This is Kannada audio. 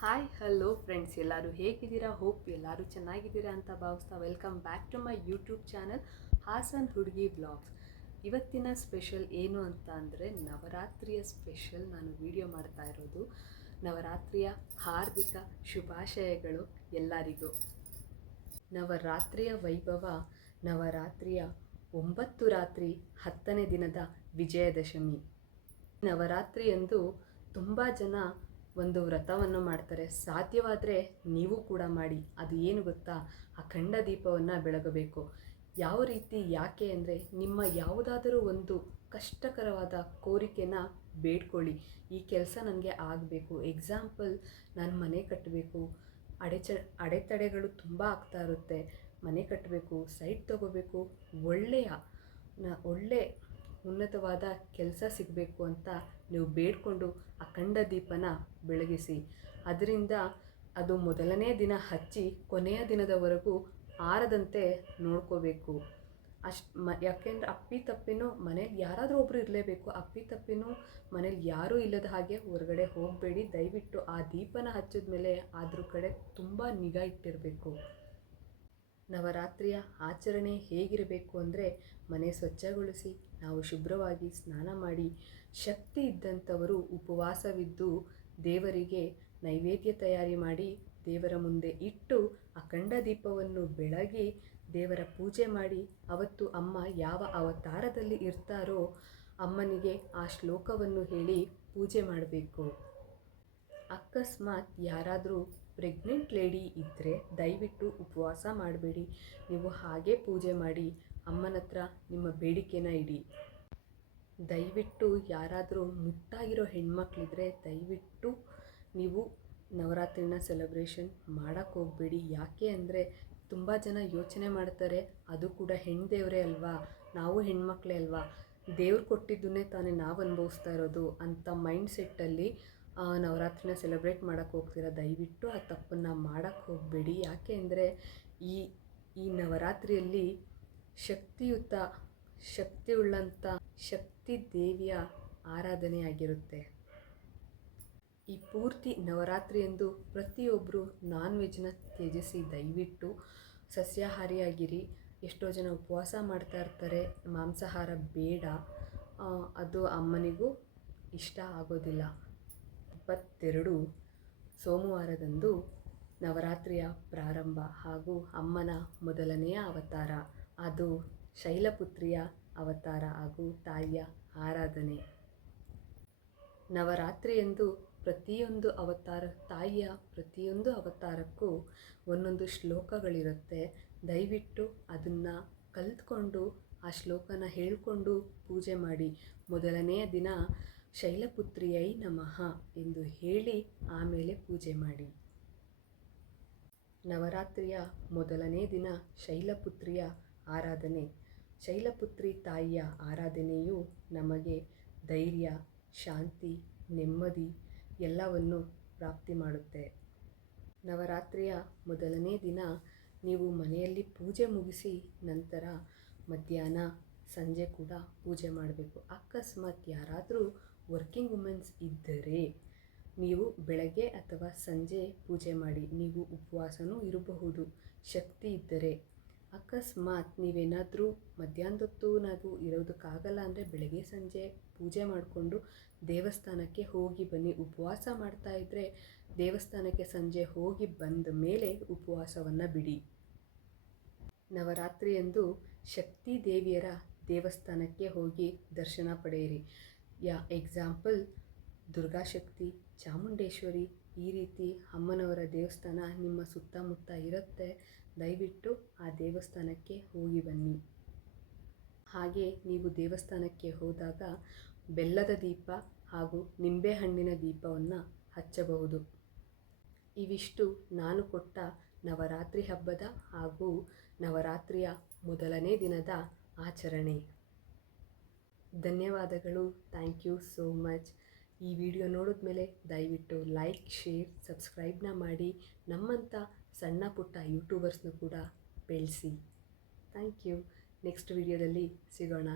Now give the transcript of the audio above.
ಹಾಯ್ ಹಲೋ ಫ್ರೆಂಡ್ಸ್ ಎಲ್ಲರೂ ಹೇಗಿದ್ದೀರಾ? ಹೋಪ್ ಎಲ್ಲರೂ ಚೆನ್ನಾಗಿದ್ದೀರಾ ಅಂತ ಭಾವಿಸ್ತಾ welcome back to my YouTube channel Hassan ಹುಡುಗಿ ಬ್ಲಾಗ್ಸ್ ಇವತ್ತಿನ ಸ್ಪೆಷಲ್ ಏನು ಅಂತ ಅಂದರೆ ನವರಾತ್ರಿಯ ಸ್ಪೆಷಲ್ ನಾನು ವಿಡಿಯೋ ಮಾಡ್ತಾ ಇರೋದು. ನವರಾತ್ರಿಯ ಹಾರ್ದಿಕ ಶುಭಾಶಯಗಳು ಎಲ್ಲರಿಗೂ. ನವರಾತ್ರಿಯ ವೈಭವ, ನವರಾತ್ರಿಯ ಒಂಬತ್ತು ರಾತ್ರಿ ಹತ್ತನೇ ದಿನದ ವಿಜಯದಶಮಿ. ನವರಾತ್ರಿಯಂದು ತುಂಬ ಜನ ಒಂದು ವ್ರತವನ್ನು ಮಾಡ್ತಾರೆ. ಸಾಧ್ಯವಾದರೆ ನೀವು ಕೂಡ ಮಾಡಿ. ಅದು ಏನು ಗೊತ್ತಾ? ಅಖಂಡ ದೀಪವನ್ನು ಬೆಳಗಬೇಕು. ಯಾವ ರೀತಿ, ಯಾಕೆ ಅಂದರೆ ನಿಮ್ಮ ಯಾವುದಾದರೂ ಒಂದು ಕಷ್ಟಕರವಾದ ಕೋರಿಕೆನ ಬೇಡ್ಕೊಳ್ಳಿ. ಈ ಕೆಲಸ ನನಗೆ ಆಗಬೇಕು. ಎಕ್ಸಾಂಪಲ್ ನಾನು ಮನೆ ಕಟ್ಟಬೇಕು ಅಡೆಚ, ಅಡೆತಡೆಗಳು ತುಂಬ ಆಗ್ತಾ ಇರುತ್ತೆ. ಮನೆ ಕಟ್ಟಬೇಕು ಸೈಟ್ ತಗೋಬೇಕು. ಒಳ್ಳೆಯ ಒಳ್ಳೆ ಉನ್ನತವಾದ ಕೆಲಸ ಸಿಗಬೇಕು ಅಂತ ನೀವು ಬೇಡಿಕೊಂಡು ಅಖಂಡ ದೀಪನ ಬೆಳಗಿಸಿ. ಅದರಿಂದ ಅದು ಮೊದಲನೇ ದಿನ ಹಚ್ಚಿ ಕೊನೆಯ ದಿನದವರೆಗೂ ಆರದಂತೆ ನೋಡ್ಕೋಬೇಕು. ಅಷ್ಟು ಮ, ಯಾಕೆಂದ್ರೆ ಅಪ್ಪಿ ತಪ್ಪಿನೂ ಮನೇಲಿ ಯಾರಾದರೂ ಒಬ್ಬರು ಇರಲೇಬೇಕು. ಅಪ್ಪಿ ತಪ್ಪಿನೂ ಮನೇಲಿ ಯಾರೂ ಇಲ್ಲದ ಹಾಗೆ ಹೊರಗಡೆ ಹೋಗಬೇಡಿ. ದಯವಿಟ್ಟು ಆ ದೀಪನ ಹಚ್ಚಿದ ಮೇಲೆ ಅದ್ರ ಕಡೆ ತುಂಬ ನಿಗಾ ಇಟ್ಟಿರಬೇಕು. ನವರಾತ್ರಿಯ ಆಚರಣೆ ಹೇಗಿರಬೇಕು ಅಂದರೆ ಮನೆ ಸ್ವಚ್ಛಗೊಳಿಸಿ, ನಾವು ಶುಭ್ರವಾಗಿ ಸ್ನಾನ ಮಾಡಿ, ಶಕ್ತಿ ಇದ್ದಂಥವರು ಉಪವಾಸವಿದ್ದು ದೇವರಿಗೆ ನೈವೇದ್ಯ ತಯಾರಿ ಮಾಡಿ ದೇವರ ಮುಂದೆ ಇಟ್ಟು ಅಖಂಡ ದೀಪವನ್ನು ಬೆಳಗಿ ದೇವರ ಪೂಜೆ ಮಾಡಿ, ಅವತ್ತು ಅಮ್ಮ ಯಾವ ಅವತಾರದಲ್ಲಿ ಇರ್ತಾರೋ ಅಮ್ಮನಿಗೆ ಆ ಶ್ಲೋಕವನ್ನು ಹೇಳಿ ಪೂಜೆ ಮಾಡಬೇಕು. ಅಕಸ್ಮಾತ್ ಯಾರಾದರೂ ಪ್ರೆಗ್ನೆಂಟ್ ಲೇಡಿ ಇದ್ದರೆ ದಯವಿಟ್ಟು ಉಪವಾಸ ಮಾಡಬೇಡಿ. ನೀವು ಹಾಗೆ ಪೂಜೆ ಮಾಡಿ, ಅಮ್ಮನ ಹತ್ರ ನಿಮ್ಮ ಬೇಡಿಕೆನ ಇಡಿ. ದಯವಿಟ್ಟು ಯಾರಾದರೂ ಮುಟ್ಟಾಗಿರೋ ಹೆಣ್ಮಕ್ಳಿದ್ರೆ ದಯವಿಟ್ಟು ನೀವು ನವರಾತ್ರಿನ ಸೆಲೆಬ್ರೇಷನ್ ಮಾಡೋಕ್ಕೆ ಹೋಗಬೇಡಿ. ಯಾಕೆ ಅಂದರೆ ತುಂಬ ಜನ ಯೋಚನೆ ಮಾಡ್ತಾರೆ, ಅದು ಕೂಡ ಹೆಣ್ಣು ದೇವರೇ ಅಲ್ವಾ? ನಾವು ಹೆಣ್ಮಕ್ಳೇ ಅಲ್ವಾ? ದೇವ್ರು ಕೊಟ್ಟಿದ್ದನ್ನೇ ತಾನೇ ನಾವು ಅನುಭವಿಸ್ತಾ ಇರೋದು ಅಂತ ಮೈಂಡ್ ಸೆಟ್ಟಲ್ಲಿ ನವರಾತ್ರಿನ ಸೆಲೆಬ್ರೇಟ್ ಮಾಡೋಕ್ಕೆ ಹೋಗ್ತೀರಾ? ದಯವಿಟ್ಟು ಆ ತಪ್ಪನ್ನು ಮಾಡೋಕ್ಕೆ ಹೋಗಬೇಡಿ. ಯಾಕೆ ಅಂದರೆ ಈ ಈ ನವರಾತ್ರಿಯಲ್ಲಿ ಶಕ್ತಿಯುತ, ಶಕ್ತಿಯುಳ್ಳಂಥ ಶಕ್ತಿ ದೇವಿಯ ಆರಾಧನೆಯಾಗಿರುತ್ತೆ ಈ ಪೂರ್ತಿ ನವರಾತ್ರಿ ಎಂದು ಪ್ರತಿಯೊಬ್ಬರು ನಾನ್ ವೆಜ್ನ ತ್ಯಜಿಸಿ ದಯವಿಟ್ಟು ಸಸ್ಯಾಹಾರಿಯಾಗಿರಿ. ಎಷ್ಟೋ ಜನ ಉಪವಾಸ ಮಾಡ್ತಾ ಇರ್ತಾರೆ. ಮಾಂಸಾಹಾರ ಬೇಡ. ಅದು ಅಮ್ಮನಿಗೂ ಇಷ್ಟ ಆಗೋದಿಲ್ಲ. ಇಪ್ಪತ್ತೆರಡು ಸೋಮವಾರದಂದು ನವರಾತ್ರಿಯ ಪ್ರಾರಂಭ ಹಾಗೂ ಅಮ್ಮನ ಮೊದಲನೆಯ ಅವತಾರ, ಅದು ಶೈಲಪುತ್ರಿಯ ಅವತಾರ ಹಾಗೂ ತಾಯಿಯ ಆರಾಧನೆ. ನವರಾತ್ರಿಯಂದು ಪ್ರತಿಯೊಂದು ಅವತಾರ, ತಾಯಿಯ ಪ್ರತಿಯೊಂದು ಅವತಾರಕ್ಕೂ ಒಂದೊಂದು ಶ್ಲೋಕಗಳಿರುತ್ತೆ. ದಯವಿಟ್ಟು ಅದನ್ನು ಕಲ್ತ್ಕೊಂಡು ಆ ಶ್ಲೋಕನ ಹೇಳಿಕೊಂಡು ಪೂಜೆ ಮಾಡಿ. ಮೊದಲನೆಯ ದಿನ ಶೈಲಪುತ್ರಿಯೈ ನಮಃ ಎಂದು ಹೇಳಿ ಆಮೇಲೆ ಪೂಜೆ ಮಾಡಿ. ನವರಾತ್ರಿಯ ಮೊದಲನೇ ದಿನ ಶೈಲಪುತ್ರಿಯ ಆರಾಧನೆ. ಶೈಲಪುತ್ರಿ ತಾಯಿಯ ಆರಾಧನೆಯು ನಮಗೆ ಧೈರ್ಯ, ಶಾಂತಿ, ನೆಮ್ಮದಿ ಎಲ್ಲವನ್ನು ಪ್ರಾಪ್ತಿ ಮಾಡುತ್ತೆ. ನವರಾತ್ರಿಯ ಮೊದಲನೇ ದಿನ ನೀವು ಮನೆಯಲ್ಲಿ ಪೂಜೆ ಮುಗಿಸಿ ನಂತರ ಮಧ್ಯಾಹ್ನ ಸಂಜೆ ಕೂಡ ಪೂಜೆ ಮಾಡಬೇಕು. ಅಕಸ್ಮಾತ್ ಯಾರಾದರೂ ವರ್ಕಿಂಗ್ ವುಮೆನ್ಸ್ ಇದ್ದರೆ ನೀವು ಬೆಳಗ್ಗೆ ಅಥವಾ ಸಂಜೆ ಪೂಜೆ ಮಾಡಿ, ನೀವು ಉಪವಾಸನೂ ಇರಬಹುದು. ಶಕ್ತಿ ಇದ್ದರೆ ಅಕಸ್ಮಾತ್ ನೀವೇನಾದರೂ ಮಧ್ಯಾಹ್ನದೊತ್ತು ನಾವು ಇರೋದಕ್ಕಾಗಲ್ಲ ಅಂದರೆ ಬೆಳಗ್ಗೆ, ಸಂಜೆ ಪೂಜೆ ಮಾಡಿಕೊಂಡು ದೇವಸ್ಥಾನಕ್ಕೆ ಹೋಗಿ ಬನ್ನಿ. ಉಪವಾಸ ಮಾಡ್ತಾ ಇದ್ದರೆ ದೇವಸ್ಥಾನಕ್ಕೆ ಸಂಜೆ ಹೋಗಿ ಬಂದ ಮೇಲೆ ಉಪವಾಸವನ್ನು ಬಿಡಿ. ನವರಾತ್ರಿಯಂದು ಶಕ್ತಿ ದೇವಿಯರ ದೇವಸ್ಥಾನಕ್ಕೆ ಹೋಗಿ ದರ್ಶನ ಪಡೆಯಿರಿ. ಯಾ ಎಕ್ಸಾಂಪಲ್, ದುರ್ಗಾಶಕ್ತಿ, ಚಾಮುಂಡೇಶ್ವರಿ ಈ ರೀತಿ ಅಮ್ಮನವರ ದೇವಸ್ಥಾನ ನಿಮ್ಮ ಸುತ್ತಮುತ್ತ ಇರುತ್ತೆ, ದಯವಿಟ್ಟು ಆ ದೇವಸ್ಥಾನಕ್ಕೆ ಹೋಗಿ ಬನ್ನಿ. ಹಾಗೆ ನೀವು ದೇವಸ್ಥಾನಕ್ಕೆ ಹೋದಾಗ ಬೆಲ್ಲದ ದೀಪ ಹಾಗೂ ನಿಂಬೆಹಣ್ಣಿನ ದೀಪವನ್ನು ಹಚ್ಚಬಹುದು. ಇವಿಷ್ಟು ನಾನು ಕೊಟ್ಟ ನವರಾತ್ರಿ ಹಬ್ಬದ ಹಾಗೂ ನವರಾತ್ರಿಯ ಮೊದಲನೇ ದಿನದ ಆಚರಣೆ. ಧನ್ಯವಾದಗಳು. ಥ್ಯಾಂಕ್ ಯು ಸೋ ಮಚ್ ಈ ವಿಡಿಯೋ ನೋಡಿದ್ಮೇಲೆ ದಯವಿಟ್ಟು ಲೈಕ್ ಶೇರ್ ಸಬ್ಸ್ಕ್ರೈಬ್ನ ಮಾಡಿ. ನಮ್ಮಂಥ ಸಣ್ಣ ಪುಟ್ಟ ಯೂಟ್ಯೂಬರ್ಸ್ನೂ ಕೂಡ ಬೆಳೆಸಿ. ಥ್ಯಾಂಕ್ ಯು ನೆಕ್ಸ್ಟ್ ವಿಡಿಯೋದಲ್ಲಿ ಸಿಗೋಣ.